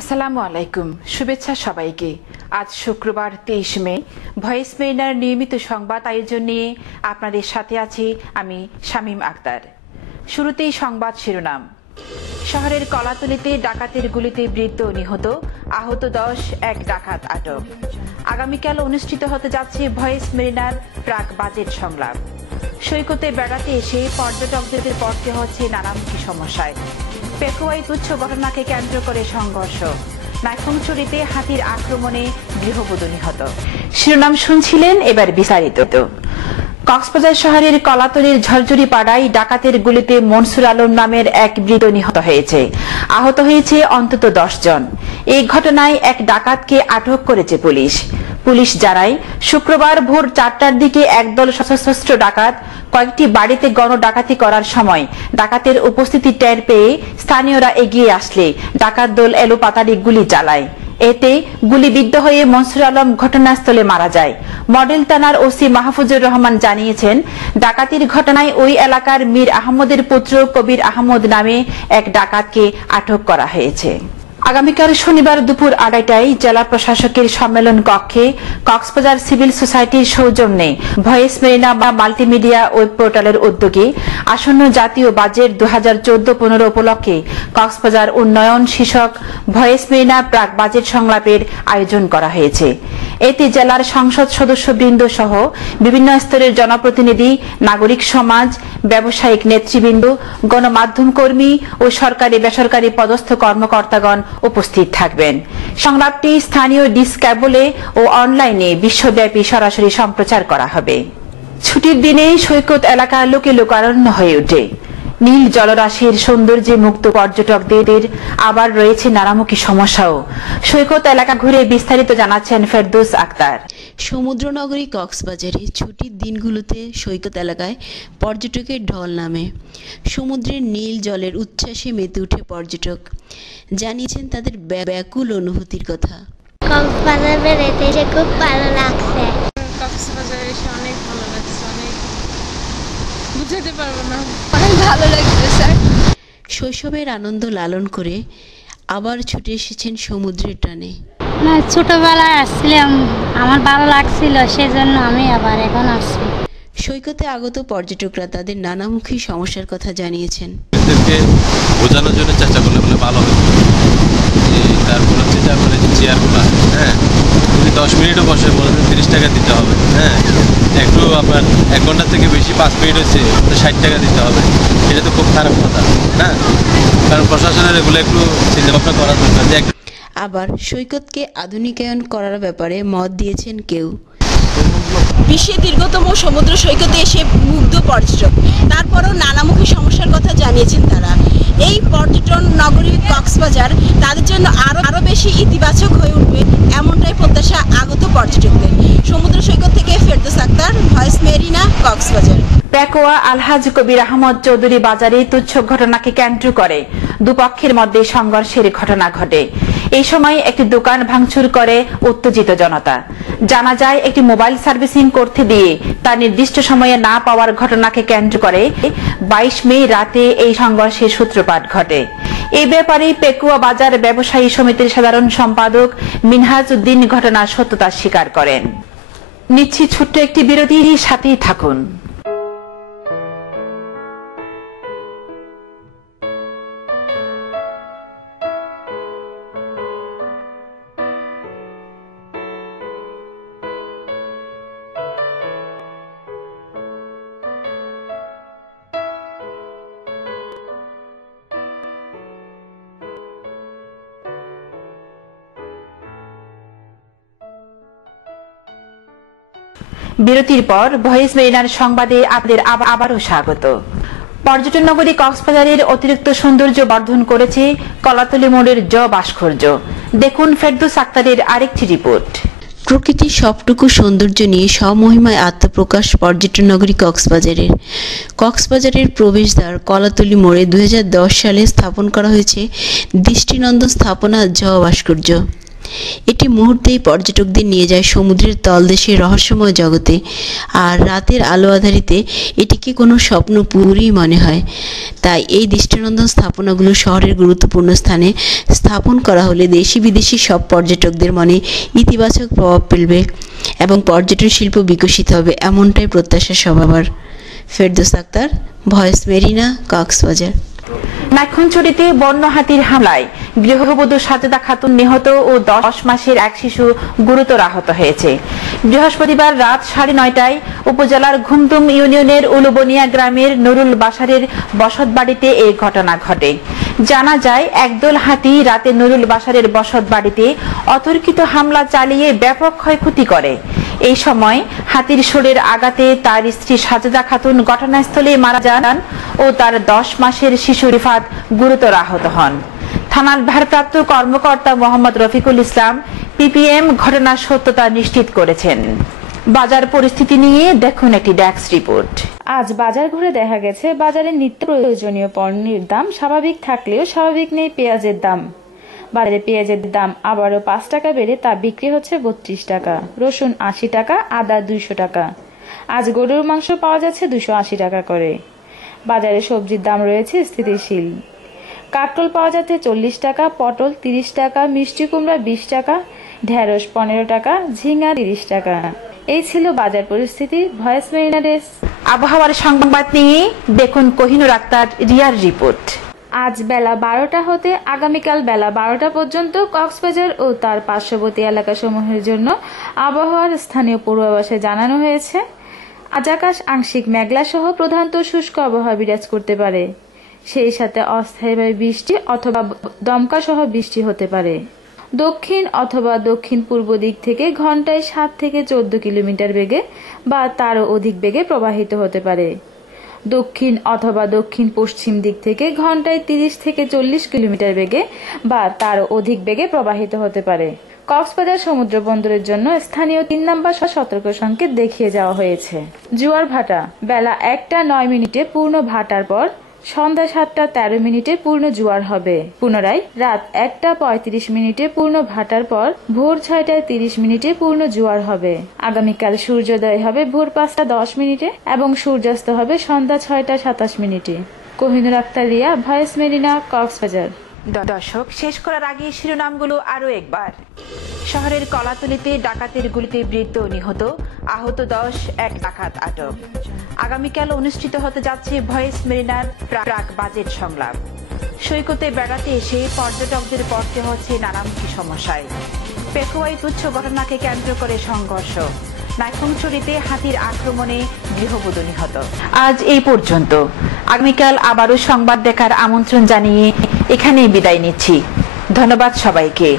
আসসালামু আলাইকুম, শুভেচ্ছা সবাইকে। আজ শুক্রবার 23 মে ভয়েস মেইনার নিয়মিত সংবাদ আয়োজন নিয়ে আপনাদের সাথে আছি আমি শামীম আক্তার। শুরুতেই সংবাদ শিরোনাম। শহরের কলাতলিতে ডাকাতের গুলিতে বৃদ্ধ নিহত, আহত 10, এক ডাকাত আটক। আগামীকাল অনুষ্ঠিত হতে যাচ্ছে ভয়েস মেইনার প্রাক বাজেট সংলাপ। সৈকতে বেড়াতে এসে পর্যটকদের পড়তে হচ্ছে নানামুখী সমস্যায়। পেকুয়ায় তুচ্ছ ঘটনাকে কেন্দ্র করে সংঘর্ষ। নাইখংছড়িতে হাতির আক্রমণে গৃহবধূ নিহত। শিরোনাম শুনছিলেন, এবার বিস্তারিত। কক্সবাজার শহরের কলাতলির ঝরঝরি পাড়ায় ডাকাতের গুলিতে মনসুর আলম নামের এক বৃদ্ধ নিহত হয়েছে। আহত হয়েছে অন্তত 10 জন। এই ঘটনায় এক ডাকাতকে আটক করেছে পুলিশ। পুলিশ জানায়, শুক্রবার ভোর 4টার দিকে একদল সশস্ত্র ডাকাত কয়েকটি বাড়িতে গণ ডাকাতি করার সময় ডাকাতের উপস্থিতি টের পেয়ে স্থানীয়রা এগিয়ে আসলে ডাকাত দল এলোপাতাড়ি গুলি চালায়। এতে গুলিবিদ্ধ হয়ে মনসুর আলম ঘটনাস্থলে মারা যায়। মডেল থানার ওসি মাহফুজুর রহমান জানিয়েছেন, ডাকাতির ঘটনায় ওই এলাকার মীর আহমদের পুত্র কবির আহমদ নামে এক ডাকাতকে আটক করা হয়েছে। আগামীকাল শনিবার দুপুর 2টায় জেলা প্রশাসকের সম্মেলন কক্ষে কক্সবাজার সিভিল সোসাইটির সৌজন্যে ভয়েস মেরিনা বা মাল্টিমিডিয়া ওয়েব পোর্টালের উদ্যোগে আসন্ন জাতীয় বাজেট 2014-15 উপলক্ষে কক্সবাজার উন্নয়ন শীর্ষক ভয়েস মেরিনা প্রাক বাজেট সংলাপের আয়োজন করা হয়েছে। এতে জেলার সংসদ সদস্যবৃন্দ সহ বিভিন্ন স্তরের জনপ্রতিনিধি, নাগরিক সমাজ, ব্যবসায়িক নেতৃবৃন্দ, গণমাধ্যম কর্মী ও সরকারি বেসরকারি পদস্থ কর্মকর্তাগণ উপস্থিত থাকবেন। সংলাপটি স্থানীয় ডিস কেবলে ও অনলাইনে বিশ্বব্যাপী সরাসরি সম্প্রচার করা হবে। ছুটির দিনে সৈকত এলাকা লোকে লোকারণ্য হয়ে ওঠে। নীল জলরাশির সৌন্দর্যে মুক্ত পর্যটকদের আবার রয়েছে নানামুখী সমস্যাও। সৈকত এলাকা ঘুরে বিস্তারিত জানাচ্ছেন ফেরদৌস আক্তার। সমুদ্রনগরী কক্সবাজারে ছুটির দিনগুলোতে সৈকত এলাকায় পর্যটকের ঢল নামে। সমুদ্রের নীল জলের উচ্ছ্বাসে মেতে উঠে পর্যটক, জানিয়েছেন তাদের ব্যাকুল অনুভূতির কথা। কক্সবাজার বেড়াতে এসে খুব ভালো লাগছে। কক্সবাজারে এসে অনেক ভালো লাগছে, অনেক বুঝাতে পারবো না, অনেক ভালো লাগছে স্যার। শৈশবের আনন্দ লালন করে আবার ছুটে এসেছেন সমুদ্রের টানে। না, ছোটবেলায় আসছিলাম, আমার ভালো লাগছিল, সেজন্য আমি আবার এখন আসছি। সৈকতে আগত পর্যটকরা তাদের নানামুখী সমস্যার কথা জানিয়েছেন। বোঝানোর জন্য চেষ্টা করলে ভালো হবে। তারপর হচ্ছে যে আপনার চেয়ারগুলো, যদি 10 মিনিটও বসে বলে 30 টাকা দিতে হবে। একটু আপনার 1 ঘন্টা থেকে বেশি 5 মিনিট হচ্ছে 60 টাকা দিতে হবে। এটা তো খুব খারাপ কথা, কারণ প্রশাসনের এগুলো একটু চিন্তাভাবনা করা দরকার। যে আবার সৈকতকে আধুনিকায়ন করার ব্যাপারে মত দিয়েছেন কেউ। বিশ্বের দীর্ঘতম সমুদ্র সৈকতে এসে মুগ্ধ পর্যটক, তারপরও নানামুখী সমস্যার কথা জানিয়েছেন তারা। এই পর্যটন নগরী কক্সবাজার তাদের জন্য আরো বেশি ইতিবাচক হয়ে উঠবে, এমনটাই প্রত্যাশা আগত পর্যটকদের। সমুদ্র সৈকত থেকে ফেরদৌস আক্তার, ভয়েস মেরিনা, কক্সবাজার। পেকুয়া আলহাজ কবির আহমদ চৌধুরী বাজারে তুচ্ছ ঘটনাকে কেন্দ্র করে দুপক্ষের মধ্যে সংঘর্ষের ঘটনা ঘটে। এই সময় একটি দোকান ভাঙচুর করে উত্তেজিত জনতা। জানা যায়, একটি মোবাইল সার্ভিসিং করতে দিয়ে তার নির্দিষ্ট সময়ে না পাওয়ার ঘটনাকে কেন্দ্র করে 22 মে রাতে এই সংঘর্ষের সূত্রপাত ঘটে। এই ব্যাপারে পেকুয়া বাজার ব্যবসায়ী সমিতির সাধারণ সম্পাদক মিনহাজ উদ্দিন ঘটনার সত্যতা স্বীকার করেন। নিচ্ছি ছোট্ট একটি বিরতির, সাথেই থাকুন। বিরতির পর ভয়েস মেরিনার সংবাদে আপনাদের আবারও স্বাগত। পর্যটন নগরী কক্সবাজারের অতিরিক্ত সৌন্দর্য বর্ধন করেছে কলাতলি মোড়ের ভাস্কর্য। দেখুন ফেরদৌস আক্তারের আরেকটি রিপোর্ট। প্রকৃতির সবটুকু সৌন্দর্য নিয়ে স্বমহিমায় আত্মপ্রকাশ পর্যটন নগরী কক্সবাজারের। কক্সবাজারের প্রবেশদ্বার কলাতলি মোড়ে 2010 সালে স্থাপন করা হয়েছে দৃষ্টিনন্দন স্থাপনা ভাস্কর্য। এটি মুহূর্তেই পর্যটকদের নিয়ে যায় সমুদ্রের তলদেশের রহস্যময় জগতে, আর রাতের আলো আধারিতে এটিকে কোনো স্বপ্নপুরী মনে হয়। তাই এই দৃষ্টিনন্দন স্থাপনাগুলো শহরের গুরুত্বপূর্ণ স্থানে স্থাপন করা হলে দেশি বিদেশি সব পর্যটকদের মনে ইতিবাচক প্রভাব ফেলবে এবং পর্যটন শিল্প বিকশিত হবে, এমনটাই প্রত্যাশা সবার। ফেরদৌস আক্তার, ভয়েস মেরিনা, কক্সবাজার। নাইক্ষ্যংছড়িতে বন্য হাতির হামলায় গৃহবধূ সাজেদা খাতুন নিহত ও 10 মাসের এক শিশু গুরুতর আহত হয়েছে। বৃহস্পতিবার রাত 9:30টায় উপজেলার ঘুমদুম ইউনিয়নের উলুবনিয়া গ্রামের নুরুল বাসারের বসতবাড়িতে এই ঘটনা ঘটে। জানা যায়, একদল হাতি রাতে নুরুল বাসারের বসতবাড়িতে অতর্কিত হামলা চালিয়ে ব্যাপক ক্ষয়ক্ষতি করে। এই সময় হাতির শরীরের আঘাতে তার স্ত্রী সাজেদা খাতুন ঘটনাস্থলে মারা যান ও তার 10 মাসের শিশু রিফাত গুরুতর আহত হন। থানার ভারপ্রাপ্ত কর্মকর্তা মোহাম্মদ রফিকুল ইসলাম পিপিএম ঘটনার সত্যতা নিশ্চিত করেছেন। বাজার পরিস্থিতি নিয়ে দেখুন একটি ডেস্ক রিপোর্ট। আজ বাজার ঘুরে দেখা গেছে বাজারে নিত্য প্রয়োজনীয় পণ্যের দাম স্বাভাবিক থাকলেও স্বাভাবিক নেই পেঁয়াজের দাম। বাজারে পেঁয়াজের দাম আবারও 5 টাকা বেড়ে তা বিক্রি হচ্ছে 32 টাকা, রসুন 80 টাকা, আদা 200 টাকা। আজ গরুর মাংস পাওয়া যাচ্ছে 280 টাকা করে। বাজারে সবজির দাম রয়েছে স্থিতিশীল। কাঁকরোল পাওয়া যাচ্ছে 40 টাকা, পটল 30 টাকা, মিষ্টি কুমড়া 20 টাকা, ঢেঁড়স 15 টাকা, ঝিঙ্গা 30 টাকা। এই ছিল বাজার পরিস্থিতি। Voice Marina desk. আবহাওয়ার সংবাদ নিয়ে দেখুন কোহিনুর আক্তার রিয়ার রিপোর্ট। আজ বেলা 12টা হতে আগামীকাল বেলা 12টা পর্যন্ত কক্সবাজার ও তার পার্শ্ববর্তী এলাকাসমূহের জন্য আবহাওয়ার স্থানীয় পূর্বাভাসে জানানো হয়েছে, আজ আকাশ আংশিক মেঘলা সহ প্রধানত শুষ্ক আবহাওয়া বিরাজ করতে পারে। সেই সাথে অস্থায়ীভাবে বৃষ্টি অথবা দমকা সহ বৃষ্টি হতে পারে। দক্ষিণ অথবা দক্ষিণ পূর্ব দিক থেকে ঘন্টায় 7 থেকে 14 কিলোমিটার বেগে বা তারও অধিক বেগে প্রবাহিত হতে পারে। দক্ষিণ অথবা দক্ষিণ পশ্চিম দিক থেকে ঘন্টায় 30 থেকে 40 কিলোমিটার বেগে বা তারও অধিক বেগে প্রবাহিত হতে পারে। কক্সবাজার সমুদ্র বন্দরের জন্য স্থানীয় 3 নম্বর সতর্ক সংকেত দেখিয়ে যাওয়া হয়েছে। জোয়ার ভাটা বেলা 1:09 পূর্ণ ভাটার পর সন্ধ্যা 7:13 পূর্ণ জোয়ার হবে। পুনরায় রাত 1:35 পূর্ণ ভাটার পর ভোর 6:30 পূর্ণ জোয়ার হবে। আগামীকাল সূর্যোদয় হবে ভোর 5:10 এবং সূর্যাস্ত হবে সন্ধ্যা 6:27। কোহিনুর আক্তার রিয়া, ভয়েস মেরিনা, কক্সবাজার। দর্শক, শেষ করার আগে শিরোনামগুলো আরো একবার। শহরের কলাতলিতে ডাকাতের গুলিতে বৃদ্ধ নিহত, আহত 10, এক ডাকাত আটক। আগামীকাল অনুষ্ঠিত হতে যাচ্ছে ভয়েস মেরিনার প্রাক বাজেট সংলাপ। সৈকতে বেড়াতে এসে পর্যটকদের পড়তে হচ্ছে নানামুখী সমস্যায়। পেকুয়াই তুচ্ছ ঘটনাকে কেন্দ্র করে সংঘর্ষ। নাইক্ষ্যংছড়িতে হাতির আক্রমণে গৃহবধূ নিহত। আজ এই পর্যন্ত। আগামীকাল আবারও সংবাদ দেখার আমন্ত্রণ জানিয়ে এখানেই বিদায় নিচ্ছি। ধন্যবাদ সবাইকে।